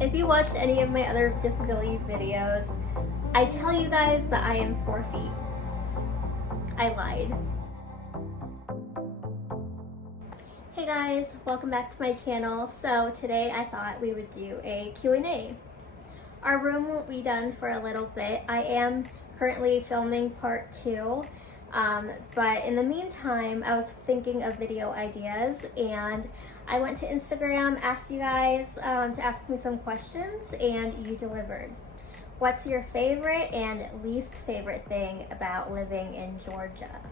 If you watched any of my other disability videos, I tell you guys that I am 4 feet. I lied. Hey guys, welcome back to my channel. So today I thought we would do a Q&A. Our room won't be done for a little bit. I am currently filming part 2. But in the meantime, I was thinking of video ideas and I went to Instagram, asked you guys to ask me some questions, and you delivered. What's your favorite and least favorite thing about living in Georgia?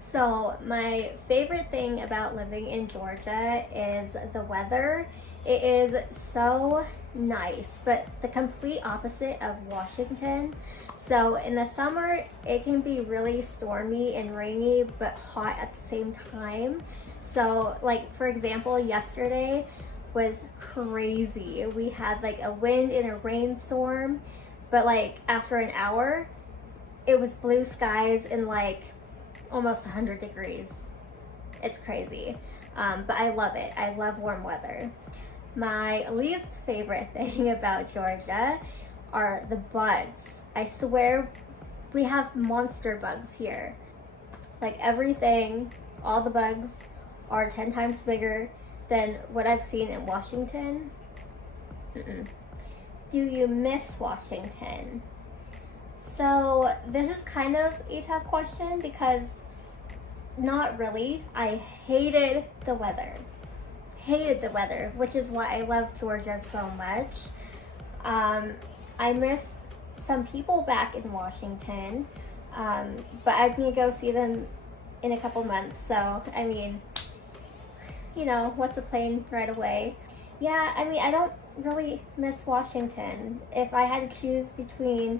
So my favorite thing about living in Georgia is the weather. It is so nice, but the complete opposite of Washington. So in the summer, it can be really stormy and rainy, but hot at the same time. So like, for example, yesterday was crazy. We had like a wind and a rainstorm, but like after an hour, it was blue skies and like almost 100 degrees. It's crazy, but I love it. I love warm weather. My least favorite thing about Georgia are the bugs. I swear we have monster bugs here. Like everything, all the bugs are 10 times bigger than what I've seen in Washington. Do you miss Washington? So this is kind of a tough question because not really. I hated the weather. Hated the weather, which is why I love Georgia so much. I miss some people back in Washington, but I'm gonna go see them in a couple months. So, I mean, you know, what's a plane right away? Yeah, I mean, I don't really miss Washington. If I had to choose between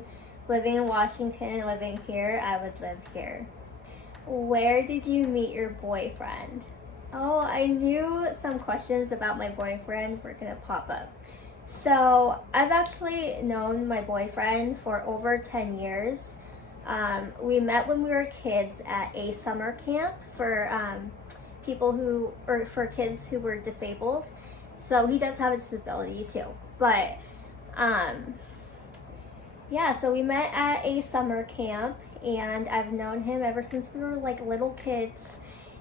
living in Washington and living here, I would live here. Where did you meet your boyfriend? Oh, I knew some questions about my boyfriend were gonna pop up. So I've actually known my boyfriend for over 10 years. We met when we were kids at a summer camp for for kids who were disabled. So he does have a disability too. But yeah, so we met at a summer camp and I've known him ever since we were like little kids.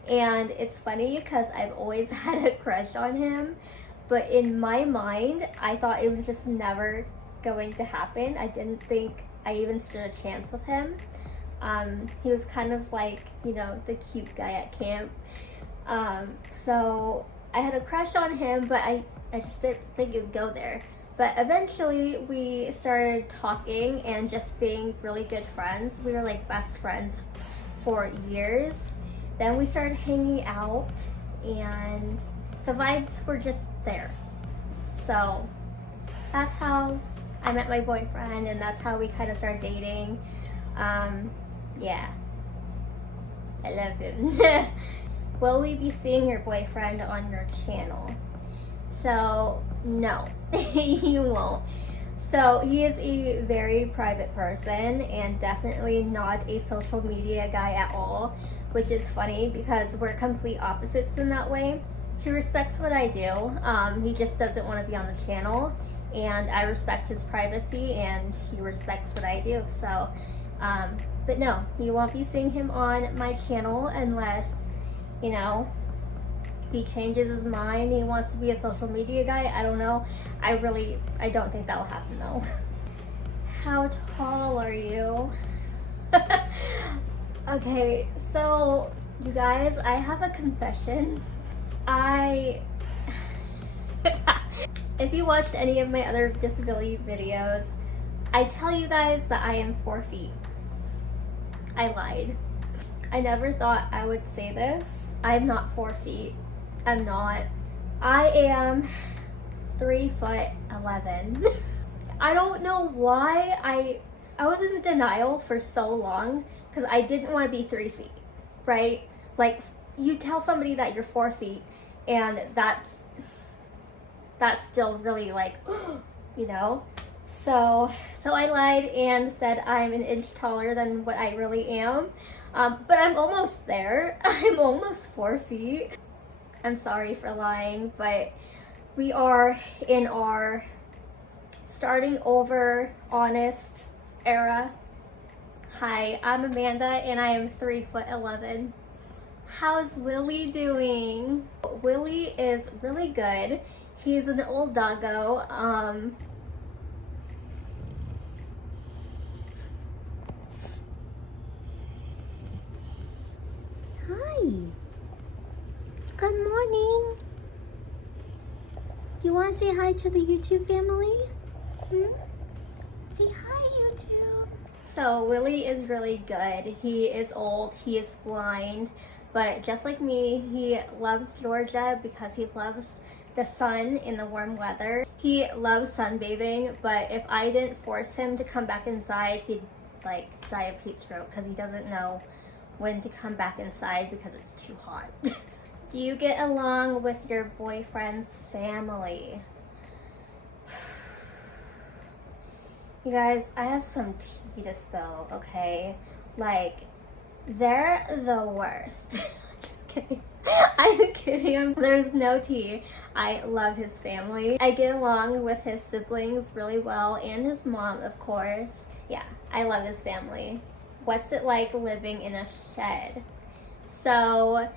And it's funny because I've always had a crush on him, but in my mind, I thought it was just never going to happen. I didn't think I even stood a chance with him. He was kind of like, you know, the cute guy at camp. So I had a crush on him, but I just didn't think it would go there. But eventually we started talking and just being really good friends. We were like best friends for years. Then we started hanging out and the vibes were just there. So that's how I met my boyfriend and that's how we kind of started dating. Yeah, I love him. Will we be seeing your boyfriend on your channel? So no, you won't. So he is a very private person and definitely not a social media guy at all, which is funny because we're complete opposites in that way. He respects what I do. He just doesn't want to be on the channel, and I respect his privacy and he respects what I do. So, but no, you won't be seeing him on my channel unless, you know, he changes his mind, he wants to be a social media guy. I don't know. I don't think that'll happen though. How tall are you? Okay, so you guys, I have a confession. If you watched any of my other disability videos, I tell you guys that I am 4 feet. I lied. I never thought I would say this. I'm not 4 feet. I'm not. I am 3'11". I don't know why I was in denial for so long because I didn't want to be 3 feet, right? Like, you tell somebody that you're 4 feet and that's still really like, you know? So I lied and said I'm an inch taller than what I really am. But I'm almost there. I'm almost 4 feet. I'm sorry for lying, but we are in our starting over honest era. Hi, I'm Amanda and I am 3'11". How's Willie doing? Willie is really good. He's an old doggo. Hi. Good morning. Do you want to say hi to the YouTube family? Say hi, YouTube. So Willie is really good. He is old, he is blind, but just like me, he loves Georgia because he loves the sun in the warm weather. He loves sunbathing, but if I didn't force him to come back inside, he'd like die of heat stroke because he doesn't know when to come back inside because it's too hot. Do you get along with your boyfriend's family? You guys, I have some tea to spill, okay? Like, they're the worst. Just kidding. I'm kidding. There's no tea. I love his family. I get along with his siblings really well, and his mom, of course. Yeah, I love his family. What's it like living in a shed? So,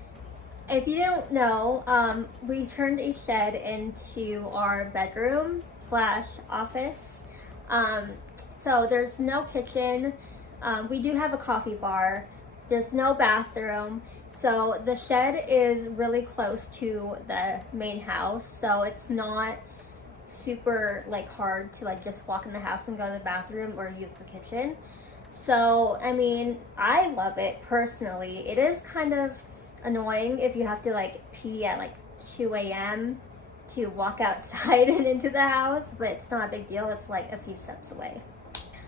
if you don't know, we turned a shed into our bedroom / office. So there's no kitchen. We do have a coffee bar. There's no bathroom. So the shed is really close to the main house. So it's not super like hard to like just walk in the house and go to the bathroom or use the kitchen. So, I mean, I love it personally. It is kind of annoying if you have to like pee at like 2 a.m. to walk outside and into the house, but it's not a big deal. It's like a few steps away.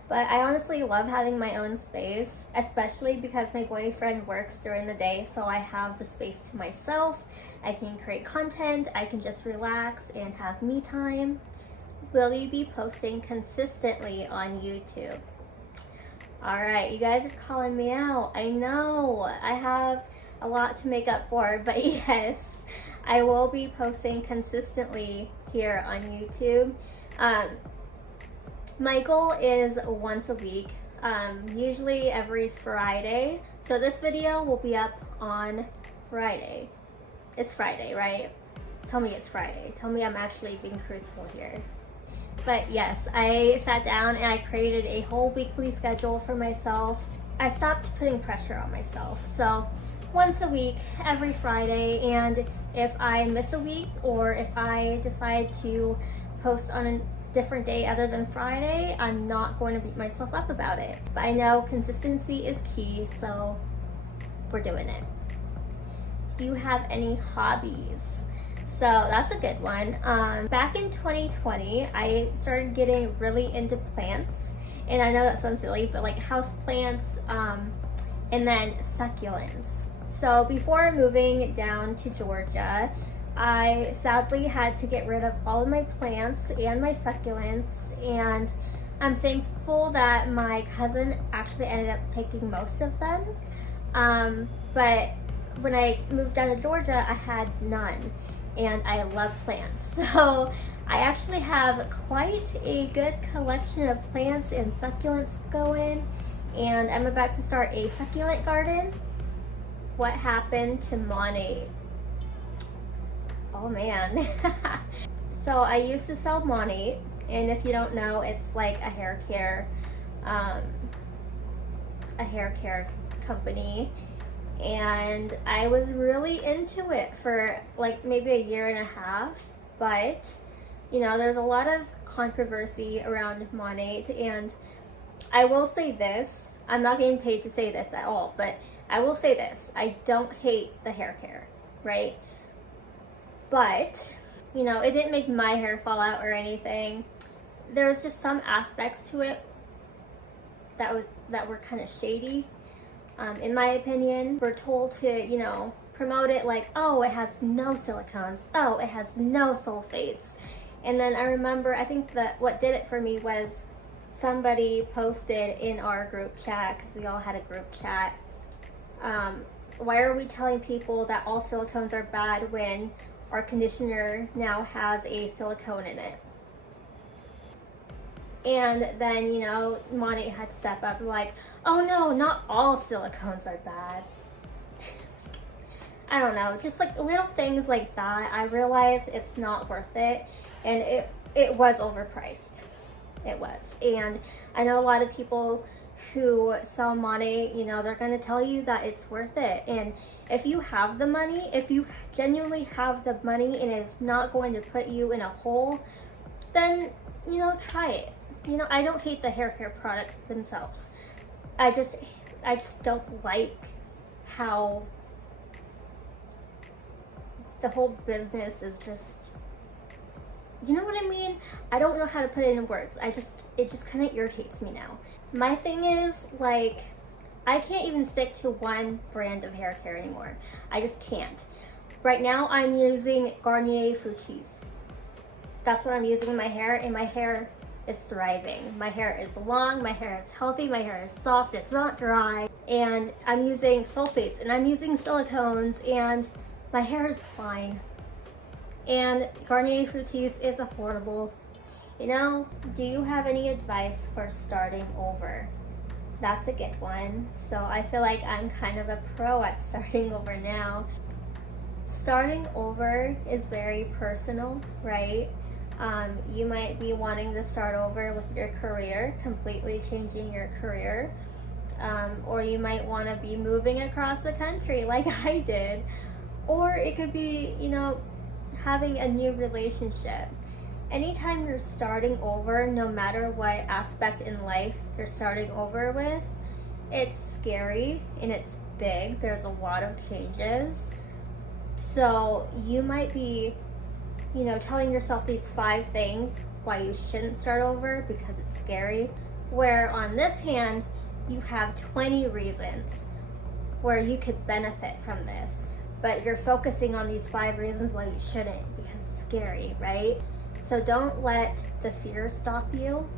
But I honestly love having my own space, especially because my boyfriend works during the day, so I have the space to myself. I can create content, I can just relax and have me time. Will you be posting consistently on YouTube? Alright, you guys are calling me out. I know, I have a lot to make up for, but yes, I will be posting consistently here on YouTube. My goal is once a week, usually every Friday. So this video will be up on Friday. It's Friday, right? Tell me it's Friday. Tell me I'm actually being truthful here. But yes, I sat down and I created a whole weekly schedule for myself. I stopped putting pressure on myself. So once a week, every Friday, and if I miss a week or if I decide to post on a different day other than Friday, I'm not going to beat myself up about it. But I know consistency is key, so we're doing it. Do you have any hobbies? So that's a good one. Back in 2020, I started getting really into plants, and I know that sounds silly, but like house plants, and then succulents. So before moving down to Georgia, I sadly had to get rid of all of my plants and my succulents, and I'm thankful that my cousin actually ended up taking most of them. But when I moved down to Georgia, I had none, and I love plants. So I actually have quite a good collection of plants and succulents going, and I'm about to start a succulent garden. What happened to Monate? Oh man. So I used to sell Monate, and if you don't know, it's like a hair care company, and I was really into it for like maybe a year and a half, but you know, there's a lot of controversy around Monate, and I will say this, I'm not getting paid to say this at all, but I will say this, I don't hate the hair care, right? But, you know, it didn't make my hair fall out or anything. There was just some aspects to it that were kind of shady, in my opinion. We're told to, you know, promote it like, oh, it has no silicones, oh, it has no sulfates. And then I remember, I think that what did it for me was somebody posted in our group chat, because we all had a group chat, why are we telling people that all silicones are bad when our conditioner now has a silicone in it? And then, you know, Monty had to step up and like, oh no, not all silicones are bad. I don't know, just like little things like that. I realized it's not worth it, and it was overpriced. It was. And I know a lot of people who sell Monty, you know, they're going to tell you that it's worth it. And if you have the money, if you genuinely have the money and it's not going to put you in a hole, then, you know, try it. You know, I don't hate the hair care products themselves. I just don't like how the whole business is just, you know what I mean? I don't know how to put it in words. It just kind of irritates me now. My thing is, like, I can't even stick to one brand of hair care anymore. I just can't. Right now, I'm using Garnier Fructis. That's what I'm using in my hair, and my hair is thriving. My hair is long, my hair is healthy, my hair is soft, it's not dry, and I'm using sulfates, and I'm using silicones, and my hair is fine. And Garnier Fructis is affordable. You know, do you have any advice for starting over? That's a good one. So I feel like I'm kind of a pro at starting over now. Starting over is very personal, right? You might be wanting to start over with your career, completely changing your career. Or you might want to be moving across the country like I did. Or it could be, you know, having a new relationship. Anytime you're starting over, no matter what aspect in life you're starting over with, it's scary and it's big. There's a lot of changes. So you might be, you know, telling yourself these 5 things why you shouldn't start over because it's scary. Where on this hand, you have 20 reasons where you could benefit from this. But you're focusing on these 5 reasons why you shouldn't because it's scary, right? So don't let the fear stop you,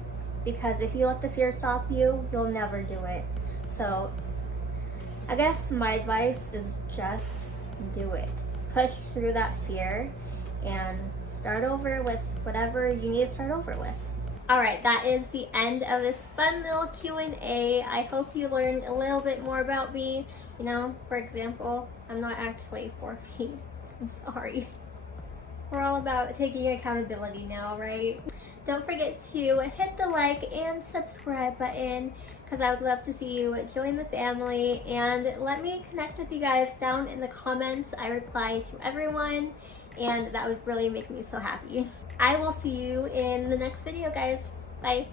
because if you let the fear stop you, you'll never do it. So I guess my advice is just do it. Push through that fear and start over with whatever you need to start over with. All right, that is the end of this fun little Q&A. I hope you learned a little bit more about me. You know, for example, I'm not actually 4 feet. I'm sorry. We're all about taking accountability now, right? Don't forget to hit the like and subscribe button, because I would love to see you join the family, and let me connect with you guys down in the comments. I reply to everyone, and that would really make me so happy. I will see you in the next video, guys. Bye.